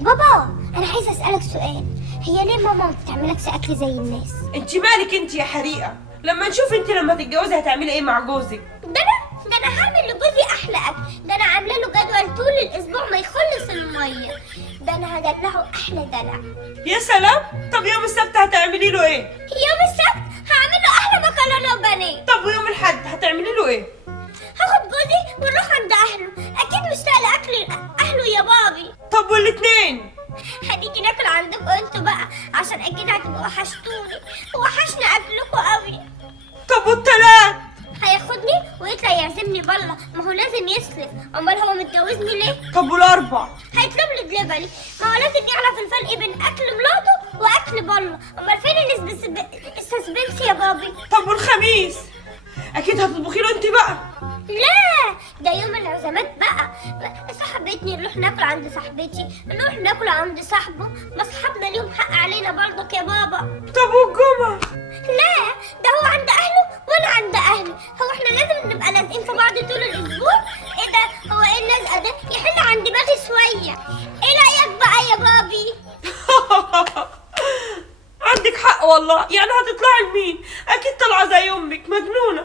بابا انا عايزه اسالك سؤال، هي ليه ماما ما بتعملكش اكل زي الناس؟ انت مالك انت يا حريقه؟ لما نشوف انت لما تتجوزي هتعملي ايه مع جوزك. ده انا هعمل لجوزي احلى اكل، ده انا عامله له جدول طول الاسبوع ما يخلص الميه، ده انا هدلعه احلى دلع. يا سلام. طب يوم السبت هتعملي له ايه؟ يوم السبت هعمل له احلى مكرونه وبانيه. طب ويوم الاحد هتعملي له ايه؟ هاخد جوزي ونروح عند اهله، اكيد مشتاق لاكل اهله يا بابي. طب والاثنين؟ هنيجي ناكل عندكم انتوا بقى، عشان اكيد هتبقوا وحشتوني، وحشنا اكلكم قوي. طب والثلاث؟ هياخدني ويطلع يعزمني بره، ما هو لازم يسلف، امال هو متجوزني ليه؟ طب والاربع؟ هيطلب لي دليفري، ما هو لازم يعرف الفرق بين اكل مراته واكل بره، امال فين السسبنس يا بابي؟ طب والخميس؟ اكيد هتطبخي له انت بقى. لا ده يوم العزومات بقى، صاحبتني نروح ناكل عند صاحبتي، نروح ناكل عند صاحبه، ما اصحابنا ليهم حق علينا برضك يا بابا. طب والجمعه؟ لا ده هو عند اهله وانا عند اهلي، هو احنا لازم نبقى لازقين في بعض طول الاسبوع؟ ايه ده، هو ايه اللزقه ده؟ يحل عن دماغي شويه، ايه رايك بقى يا بابي؟ عندك حق والله، يعني هتطلعي لمين؟ اكيد طالعه زي امك مجنونه.